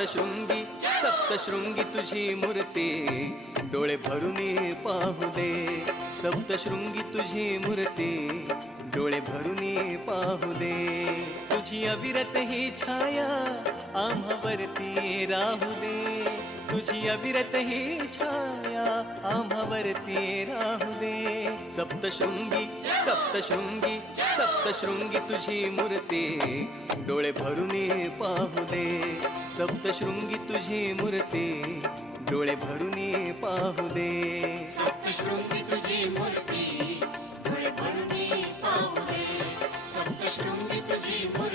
सप्तशृंगी सप्तशृंगी तुझी मूर्ती डोळे भरून पाहू दे सप्तशृंगी तुझी मूर्ती डोळे भरून पाहू दे तुझी अविरत ही छाया आम्हावरती राहू दे तुझी अविरत ही छाया आम्हावरती राहू दे सप्तशृंगी सप्तशृंगी सप्तशृंगी तुझी मूर्ती डोळे भरून पाहू दे सप्तशृंगी तुझी मूर्ती डोळे भरून पाहू दे सप्तशृंगी तुझी मूर्ती डोळे भरून पाहू दे सप्तशृंगी तुझी मूर्ती